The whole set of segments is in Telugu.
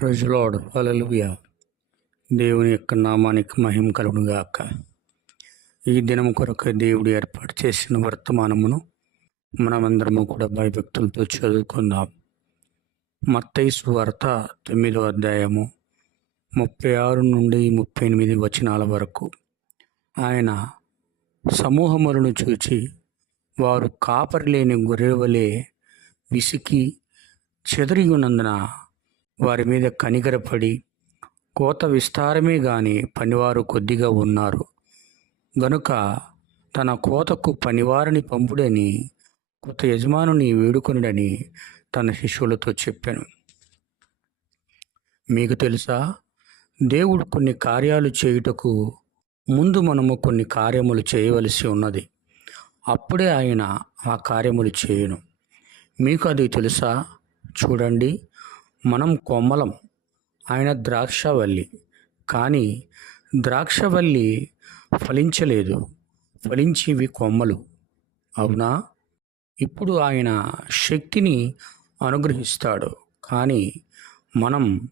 ప్రజలోడ్ అలలుయ దేవుని యొక్క నామానికి మహిమ కలుగునుగాక. ఈ దినము కొరకు దేవుడు ఏర్పాటు చేసిన వర్తమానమును మనమందరము కూడా భయభక్తులతో చదువుకుందాం. మత్తైసు వార్త తొమ్మిదో అధ్యాయము ముప్పై ఆరు నుండి ముప్పై ఎనిమిది వచనాల వరకు. ఆయన సమూహములను చూచి వారు కాపరి లేని గొర్రెవలే విసికి చెదిరి ఉన్నందున వారి మీద కనికరపడి కోత విస్తారమే గాని పనివారు కొద్దిగా ఉన్నారు. గనుక తన కోతకు పనివారిని పంపుడని కొత్త యజమానుని వేడుకొనుడని తన శిష్యులతో చెప్పాను. మీకు తెలుసా? దేవుడు కొన్ని కార్యాలు చేయుటకు ముందు మనము కొన్ని కార్యములు చేయవలసి ఉన్నది. అప్పుడే ఆయన ఆ కార్యములు చేయను. మీకు అది తెలుసా? చూడండి. మనం కొమ్మలం ఆయన ద్రాక్షవల్లి. కానీ ద్రాక్షవల్లి ఫలించలేదు ఫలించేవి కొమ్మలు. అవునా? ఇప్పుడు ఆయన శక్తిని అనుగ్రహిస్తాడు. కానీ మనం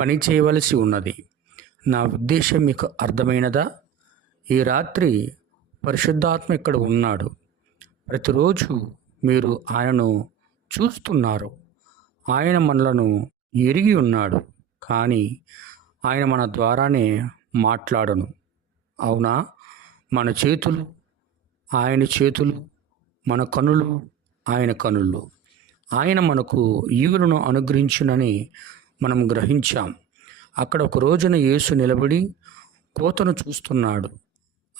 పని చేయవలసి ఉన్నది. నా ఉద్దేశం మీకు అర్థమైనదా? ఈ రాత్రి పరిశుద్ధాత్మ ఇక్కడ ఉన్నాడు. ప్రతిరోజు మీరు ఆయనను చూస్తున్నారు. ఆయన మనలను ఎరిగి ఉన్నాడు కానీ ఆయన మన ద్వారానే మాట్లాడను. అవునా? మన చేతులు ఆయన చేతులు మన కనులు ఆయన కనులు. ఆయన మనకు ఈవులను అనుగ్రహించునని మనం గ్రహించాం. అక్కడ ఒక రోజున యేసు నిలబడి కోతను చూస్తున్నాడు.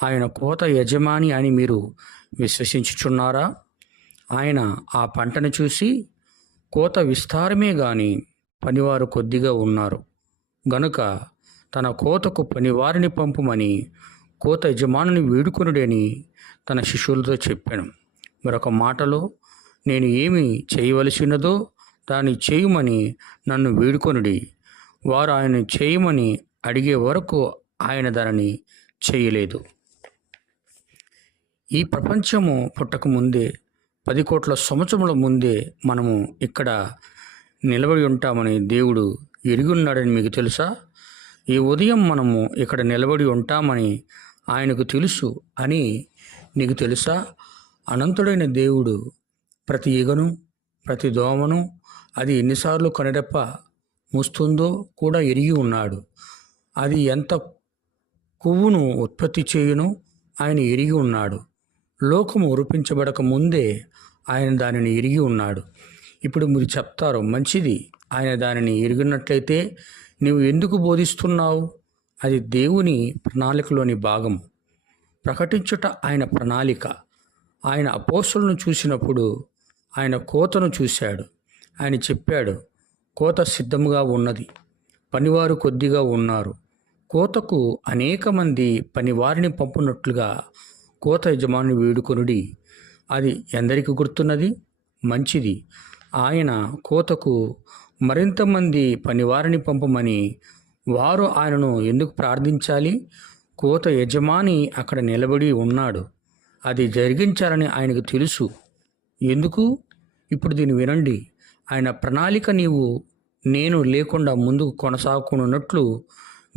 ఆయన కోత యజమాని అని మీరు విశ్వసించుచున్నారా? ఆయన ఆ పంటను చూసి కోత విస్తారమే గాని పనివారు కొద్దిగా ఉన్నారు. గనుక తన కోతకు పనివారిని పంపుమని కోత యజమానుని వేడుకొనుడని తన శిష్యులతో చెప్పాను. మరొక మాటలో నేను ఏమి చేయవలసినదో దాన్ని చేయమని నన్ను వేడుకొనుడి. వారు ఆయన చేయమని అడిగే వరకు ఆయన దానిని చేయలేదు. ఈ ప్రపంచము పుట్టకముందే పది కోట్ల సంవత్సరముల ముందే మనము ఇక్కడ నిలబడి ఉంటామని దేవుడు ఎరిగి ఉన్నాడని మీకు తెలుసా? ఈ ఉదయం మనము ఇక్కడ నిలబడి ఉంటామని ఆయనకు తెలుసు అని నీకు తెలుసా? అనంతుడైన దేవుడు ప్రతి ఈగను ప్రతి దోమను అది ఎన్నిసార్లు కనడెప్ప మూస్తుందో కూడా ఎరిగి ఉన్నాడు. అది ఎంత కొవ్వును ఉత్పత్తి చేయును ఆయన ఎరిగి ఉన్నాడు. లోకము రూపించబడక ముందే ఆయన దానిని ఇరిగి ఉన్నాడు. ఇప్పుడు మీరు చెప్తారు మంచిది. ఆయన దానిని ఇరిగినట్లయితే నీవు ఎందుకు బోధిస్తున్నావు? అది దేవుని ప్రణాళికలోని భాగం ప్రకటించుట ఆయన ప్రణాళిక. ఆయన అపోస్తులను చూసినప్పుడు ఆయన కోతను చూశాడు. ఆయన చెప్పాడు కోత సిద్ధముగా ఉన్నది. పనివారు కొద్దిగా ఉన్నారు. కోతకు అనేక మంది పనివారిని పంపునట్లుగా కోత యజమాని వేడుకొనుడి. అది ఎందరికి గుర్తున్నది? మంచిది. ఆయన కోతకు మరింత మంది పనివారిని పంపమని వారు ఆయనను ఎందుకు ప్రార్థించాలి? కోత యజమాని అక్కడ నిలబడి ఉన్నాడు. అది జరిగించాలని ఆయనకు తెలుసు. ఎందుకు? ఇప్పుడు దీన్ని వినండి. ఆయన ప్రణాళిక నీవు నేను లేకుండా ముందుకు కొనసాగుకున్నట్లు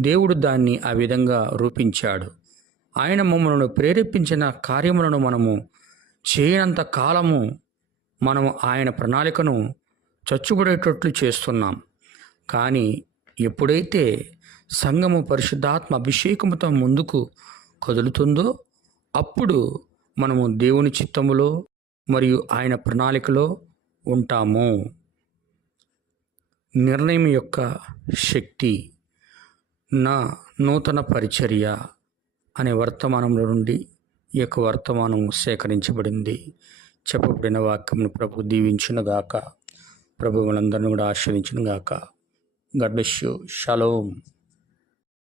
దేవుడు దాన్ని ఆ విధంగా రూపించాడు. ఆయన మమ్మలను ప్రేరేపించిన కార్యములను మనము చేయనంత కాలము మనము ఆయన ప్రణాళికను చచ్చుబడేటట్లు చేస్తున్నాం. కానీ ఎప్పుడైతే సంఘము పరిశుద్ధాత్మ అభిషేకముతో ముందుకు కదులుతుందో అప్పుడు మనము దేవుని చిత్తములో మరియు ఆయన ప్రణాళికలో ఉంటాము. నిర్ణయం యొక్క శక్తి నా నూతన పరిచర్య. అనే వర్తమానంలో నుండి ఈ యొక్క వర్తమానం సేకరించబడింది. చెప్పబడిన వాక్యమును ప్రభు దీవించునుగాక ప్రభు మనందరిని కూడా ఆశ్రయించునుగాక గడ్ బ్లెస్ యూ షలోమ్